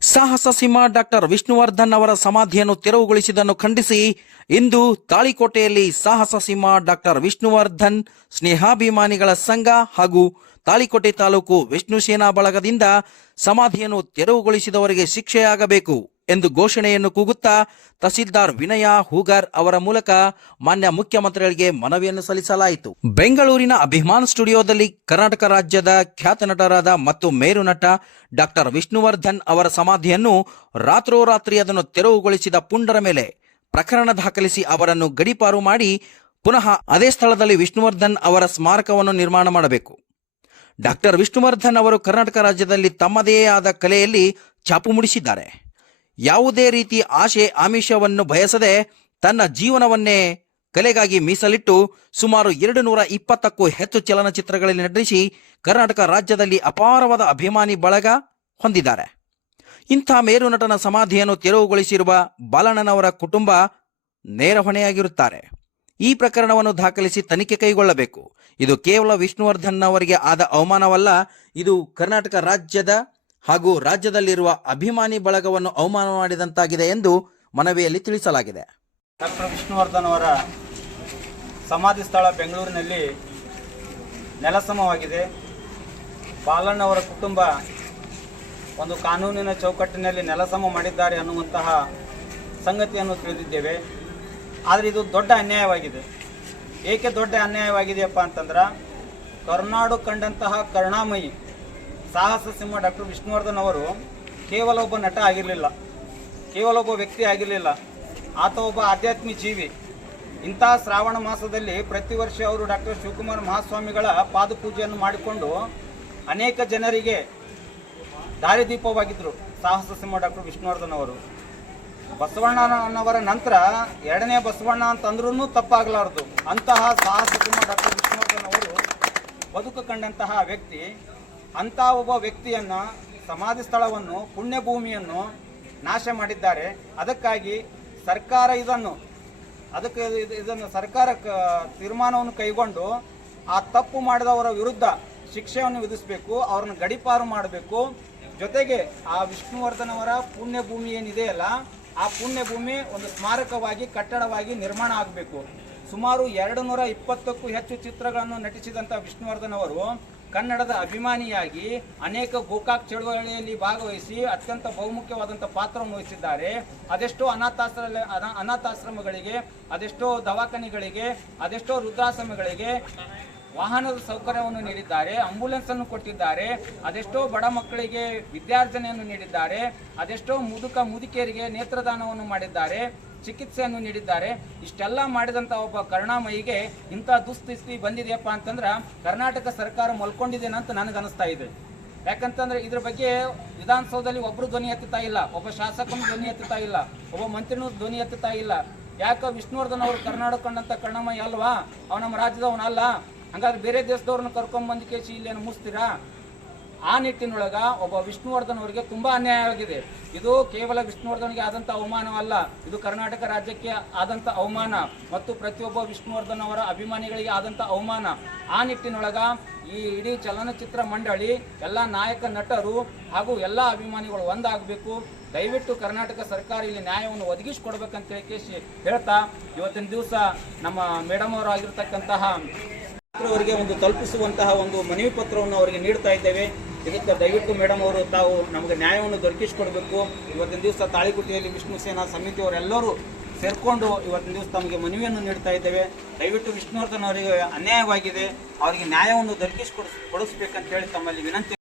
ಸಾಹಸ ಸಿಂಹ ಡಾಕ್ಟರ್ ವಿಷ್ಣುವರ್ಧನ್ ಅವರ ಸಮಾಧಿಯನ್ನು ತೆರವುಗೊಳಿಸಿದನ್ನು ಖಂಡಿಸಿ ಇಂದು ತಾಳಿಕೋಟೆಯಲ್ಲಿ ಸಾಹಸ ಸಿಂಹ ಡಾಕ್ಟರ್ ವಿಷ್ಣುವರ್ಧನ್ ಸ್ನೇಹಾಭಿಮಾನಿಗಳ ಸಂಘ ಹಾಗೂ ತಾಳಿಕೋಟೆ ತಾಲೂಕು ವಿಷ್ಣು ಸೇನಾ ಬಳಗದಿಂದ ಸಮಾಧಿಯನ್ನು ತೆರವುಗೊಳಿಸಿದವರಿಗೆ ಶಿಕ್ಷೆಯಾಗಬೇಕು. ಎಂದು ಘೋಷಣೆಯನ್ನು ಕೂಗುತ್ತಾ ತಹಸೀಲ್ದಾರ್ ವಿನಯ ಹೂಗಾರ್ ಅವರ ಮೂಲಕ ಮಾನ್ಯ ಮುಖ್ಯಮಂತ್ರಿಗಳಿಗೆ ಮನವಿಯನ್ನು ಸಲ್ಲಿಸಲಾಯಿತು. ಬೆಂಗಳೂರಿನ ಅಭಿಮಾನ್ ಸ್ಟುಡಿಯೋದಲ್ಲಿ ಕರ್ನಾಟಕ ರಾಜ್ಯದ ಖ್ಯಾತ ನಟರಾದ ಮತ್ತು ಮೇರು ನಟ ಡಾಕ್ಟರ್ ವಿಷ್ಣುವರ್ಧನ್ ಅವರ ಸಮಾಧಿಯನ್ನು ರಾತ್ರೋರಾತ್ರಿ ಅದನ್ನು ತೆರವುಗೊಳಿಸಿದ ಪುಂಡರ ಮೇಲೆ ಪ್ರಕರಣ ದಾಖಲಿಸಿ ಅವರನ್ನು ಗಡೀಪಾರು ಮಾಡಿ ಪುನಃ ಅದೇ ಸ್ಥಳದಲ್ಲಿ ವಿಷ್ಣುವರ್ಧನ್ ಅವರ ಸ್ಮಾರಕವನ್ನು ನಿರ್ಮಾಣ ಮಾಡಬೇಕು. ಡಾಕ್ಟರ್ ವಿಷ್ಣುವರ್ಧನ್ ಅವರು ಕರ್ನಾಟಕ ರಾಜ್ಯದಲ್ಲಿ ತಮ್ಮದೇ ಆದ ಕಲೆಯಲ್ಲಿ ಛಾಪು ಮೂಡಿಸಿದ್ದಾರೆ. ಯಾವುದೇ ರೀತಿ ಆಶೆ ಆಮಿಷವನ್ನು ಬಯಸದೆ ತನ್ನ ಜೀವನವನ್ನೇ ಕಲೆಗಾಗಿ ಮೀಸಲಿಟ್ಟು ಸುಮಾರು ಎರಡು ನೂರ ಇಪ್ಪತ್ತಕ್ಕೂ ಹೆಚ್ಚು ಚಲನಚಿತ್ರಗಳಲ್ಲಿ ನಟಿಸಿ ಕರ್ನಾಟಕ ರಾಜ್ಯದಲ್ಲಿ ಅಪಾರವಾದ ಅಭಿಮಾನಿ ಬಳಗ ಹೊಂದಿದ್ದಾರೆ. ಇಂಥ ಮೇರು ನಟನ ಸಮಾಧಿಯನ್ನು ತೆರವುಗೊಳಿಸಿರುವ ಬಾಲಣ್ಣನವರ ಕುಟುಂಬ ನೇರ ಹೊಣೆಯಾಗಿರುತ್ತಾರೆ. ಈ ಪ್ರಕರಣವನ್ನು ದಾಖಲಿಸಿ ತನಿಖೆ ಕೈಗೊಳ್ಳಬೇಕು. ಇದು ಕೇವಲ ವಿಷ್ಣುವರ್ಧನ್ ಅವರಿಗೆ ಆದ ಅವಮಾನವಲ್ಲ, ಇದು ಕರ್ನಾಟಕ ರಾಜ್ಯದ ಹಾಗೂ ರಾಜ್ಯದಲ್ಲಿರುವ ಅಭಿಮಾನಿ ಬಳಗವನ್ನು ಅವಮಾನ ಮಾಡಿದಂತಾಗಿದೆ ಎಂದು ಮನವಿಯಲ್ಲಿ ತಿಳಿಸಲಾಗಿದೆ. ಡಾಕ್ಟರ್ ವಿಷ್ಣುವರ್ಧನ್ ಅವರ ಸಮಾಧಿ ಸ್ಥಳ ಬೆಂಗಳೂರಿನಲ್ಲಿ ನೆಲಸಮವಾಗಿದೆ. ಬಾಲಣ್ಣವರ ಕುಟುಂಬ ಒಂದು ಕಾನೂನಿನ ಚೌಕಟ್ಟಿನಲ್ಲಿ ನೆಲಸಮ ಮಾಡಿದ್ದಾರೆ ಅನ್ನುವಂತಹ ಸಂಗತಿಯನ್ನು ತಿಳಿದಿದ್ದೇವೆ. ಆದರೆ ಇದು ದೊಡ್ಡ ಅನ್ಯಾಯವಾಗಿದೆ. ಏಕೆ ದೊಡ್ಡ ಅನ್ಯಾಯವಾಗಿದೆಯಪ್ಪ ಅಂತಂದ್ರೆ, ಕರ್ನಾಡು ಕಂಡಂತಹ ಕರುಣಾಮಯಿ ಸಾಹಸ ಸಿಂಹ ಡಾಕ್ಟರ್ ವಿಷ್ಣುವರ್ಧನ್ ಅವರು ಕೇವಲ ಒಬ್ಬ ನಟ ಆಗಿರಲಿಲ್ಲ. ಕೇವಲ ಒಬ್ಬ ವ್ಯಕ್ತಿ ಆಗಿರಲಿಲ್ಲ. ಆತ ಒಬ್ಬ ಆಧ್ಯಾತ್ಮಿ ಜೀವಿ. ಇಂತಹ ಶ್ರಾವಣ ಮಾಸದಲ್ಲಿ ಪ್ರತಿ ವರ್ಷ ಅವರು ಡಾಕ್ಟರ್ ಶಿವಕುಮಾರ ಮಹಾಸ್ವಾಮಿಗಳ ಪಾದಪೂಜೆಯನ್ನು ಮಾಡಿಕೊಂಡು ಅನೇಕ ಜನರಿಗೆ ದಾರಿದೀಪವಾಗಿದ್ದರು ಸಾಹಸ ಸಿಂಹ ಡಾಕ್ಟರ್ ವಿಷ್ಣುವರ್ಧನ್ ಅವರು. ಬಸವಣ್ಣನವರ ನಂತರ ಎರಡನೇ ಬಸವಣ್ಣ ಅಂತಂದ್ರೂ ತಪ್ಪಾಗಲಾರದು. ಅಂತಹ ಸಾಹಸ ಸಿಂಹ ಡಾಕ್ಟರ್ ವಿಷ್ಣುವರ್ಧನ್ ಅವರು ಬದುಕು ಕಂಡಂತಹ ವ್ಯಕ್ತಿ ಅಂಥ ಒಬ್ಬ ವ್ಯಕ್ತಿಯನ್ನು ಸಮಾಧಿ ಸ್ಥಳವನ್ನು, ಪುಣ್ಯಭೂಮಿಯನ್ನು ನಾಶ ಮಾಡಿದ್ದಾರೆ. ಅದಕ್ಕಾಗಿ ಸರ್ಕಾರ ಇದನ್ನು, ಅದಕ್ಕೆ ಇದು- ಇದನ್ನು ಸರ್ಕಾರ ತೀರ್ಮಾನವನ್ನು ಕೈಗೊಂಡು ಆ ತಪ್ಪು ಮಾಡಿದವರ ವಿರುದ್ಧ ಶಿಕ್ಷೆಯನ್ನು ವಿಧಿಸಬೇಕು, ಅವ್ರನ್ನ ಗಡಿಪಾರು ಮಾಡಬೇಕು. ಜೊತೆಗೆ ಆ ವಿಷ್ಣುವರ್ಧನ್ ಅವರ ಪುಣ್ಯಭೂಮಿ ಏನಿದೆಯಲ್ಲ ಆ ಪುಣ್ಯಭೂಮಿ ಒಂದು ಸ್ಮಾರಕವಾಗಿ, ಕಟ್ಟಡವಾಗಿ ನಿರ್ಮಾಣ ಆಗಬೇಕು. ಸುಮಾರು ಎರಡು ನೂರ ಇಪ್ಪತ್ತಕ್ಕೂ ಹೆಚ್ಚು ಚಿತ್ರಗಳನ್ನು ನಟಿಸಿದಂಥ ವಿಷ್ಣುವರ್ಧನ್ ಅವರು ಕನ್ನಡದ ಅಭಿಮಾನಿಯಾಗಿ ಅನೇಕ ಗೋಕಾಕ್ ಚಳುವಳಿಯಲ್ಲಿ ಭಾಗವಹಿಸಿ ಅತ್ಯಂತ ಬಹುಮುಖ್ಯವಾದಂಥ ಪಾತ್ರವನ್ನು ವಹಿಸಿದ್ದಾರೆ. ಅದೆಷ್ಟೋ ಅನಾಥಾಶ್ರ ಅನಾ- ಅನಾಥಾಶ್ರಮಗಳಿಗೆ, ಅದೆಷ್ಟೋ ದವಾಖಾನೆಗಳಿಗೆ, ಅದೆಷ್ಟೋ ವೃದ್ಧಾಶ್ರಮಗಳಿಗೆ ವಾಹನದ ಸೌಕರ್ಯವನ್ನು ನೀಡಿದ್ದಾರೆ ಆಂಬ್ಯುಲೆನ್ಸ್ ಅನ್ನು ಕೊಟ್ಟಿದ್ದಾರೆ, ಅದೆಷ್ಟೋ ಬಡ ಮಕ್ಕಳಿಗೆ ವಿದ್ಯಾರ್ಜನೆಯನ್ನು ನೀಡಿದ್ದಾರೆ, ಅದೆಷ್ಟೋ ಮುದುಕ, ಮುದುಕಿಯರಿಗೆ ನೇತ್ರದಾನವನ್ನು ಮಾಡಿದ್ದಾರೆ. ಚಿಕಿತ್ಸೆಯನ್ನು ನೀಡಿದ್ದಾರೆ. ಇಷ್ಟೆಲ್ಲ ಮಾಡಿದಂಥ ಒಬ್ಬ ಕರುಣಾಮಯಿಗೆ ಇಂಥ ದುಸ್ಥಿತಿ ಬಂದಿದೆಯಪ್ಪ ಅಂತಂದ್ರೆ ಕರ್ನಾಟಕ ಸರ್ಕಾರ ಮಲ್ಕೊಂಡಿದ್ದೇನೆ ಅಂತ ನನಗನ್ನಿಸ್ತಾ ಇದೆ. ಯಾಕಂತಂದ್ರೆ ಇದ್ರ ಬಗ್ಗೆ ವಿಧಾನಸೌಧದಲ್ಲಿ ಒಬ್ರು ಧ್ವನಿ ಎತ್ತುತ್ತಾ ಇಲ್ಲ, ಒಬ್ಬ ಶಾಸಕನು ಧ್ವನಿ ಎತ್ತುತ್ತಾ ಇಲ್ಲ, ಒಬ್ಬ ಮಂತ್ರಿನೂ ಧ್ವನಿ ಎತ್ತುತ್ತಾ ಇಲ್ಲ. ಯಾಕ ವಿಷ್ಣುವರ್ಧನ್ ಅವರು ಕರ್ನಾಟಕ ಕಂಡಂತ ಕರ್ಣಮಯ ಅಲ್ವಾ? ಅವ ನಮ್ಮ ರಾಜ್ಯದವನಲ್ಲ. ಹಂಗಾದ್ರೆ ಬೇರೆ ದೇಶದವ್ರನ್ನ ಕರ್ಕೊಂಡ್ ಬಂದು ಕೇಸಿ ಇಲ್ಲೇನು ಮುಗಿಸ್ತೀರಾ ಆ ನಿಟ್ಟಿನೊಳಗ ಒಬ್ಬ ವಿಷ್ಣುವರ್ಧನ್ ಅವರಿಗೆ ತುಂಬಾ ಅನ್ಯಾಯವಾಗಿದೆ. ಇದು ಕೇವಲ ವಿಷ್ಣುವರ್ಧನ್ಗೆ ಆದಂತ ಅವಮಾನವಲ್ಲ, ಇದು ಕರ್ನಾಟಕ ರಾಜ್ಯಕ್ಕೆ ಆದಂತ ಅವಮಾನ ಮತ್ತು ಪ್ರತಿಯೊಬ್ಬ ವಿಷ್ಣುವರ್ಧನ್ ಅವರ ಅಭಿಮಾನಿಗಳಿಗೆ ಆದಂತ ಅವಮಾನ. ಆ ನಿಟ್ಟಿನೊಳಗ ಈ ಇಡೀ ಚಲನಚಿತ್ರ ಮಂಡಳಿ, ಎಲ್ಲ ನಾಯಕ ನಟರು ಹಾಗೂ ಎಲ್ಲ ಅಭಿಮಾನಿಗಳು ಒಂದಾಗಬೇಕು. ದಯವಿಟ್ಟು ಕರ್ನಾಟಕ ಸರ್ಕಾರ ಇಲ್ಲಿ ನ್ಯಾಯವನ್ನು ಒದಗಿಸಿಕೊಡ್ಬೇಕಂತ ಹೇಳಿ ಹೇಳ್ತಾ, ಇವತ್ತಿನ ದಿವಸ ನಮ್ಮ ಮೇಡಮ್ ಅವರು ಆಗಿರ್ತಕ್ಕಂತಹ ಅವರಿಗೆ ಒಂದು ತಲುಪಿಸುವಂತಹ ಒಂದು ಮನವಿ ಪತ್ರವನ್ನು ಅವರಿಗೆ ನೀಡ್ತಾ ಇದ್ದೇವೆ. ಇದಕ್ಕೆ ದಯವಿಟ್ಟು ಮೇಡಮ್ ಅವರು ತಾವು ನಮಗೆ ನ್ಯಾಯವನ್ನು ದೊರಕಿಸಿಕೊಡ್ಬೇಕು. ಇವತ್ತಿನ ದಿವಸ ತಾಳಿಕುಟ್ಟಿಯಲ್ಲಿ ವಿಷ್ಣು ಸೇನಾ ಸಮಿತಿಯವರೆಲ್ಲರೂ ಸೇರಿಕೊಂಡು ಇವತ್ತಿನ ದಿವಸ ತಮಗೆ ಮನವಿಯನ್ನು ನೀಡ್ತಾ ಇದ್ದೇವೆ. ದಯವಿಟ್ಟು ವಿಷ್ಣುವರ್ಧನ್ ಅವರಿಗೆ ಅನ್ಯಾಯವಾಗಿದೆ. ಅವರಿಗೆ ನ್ಯಾಯವನ್ನು ದೊರಕಿಸಿಕೊಡಿಸ್ ಕೊಡಿಸ್ಬೇಕಂತ ಹೇಳಿ ತಮ್ಮಲ್ಲಿ ವಿನಂತಿ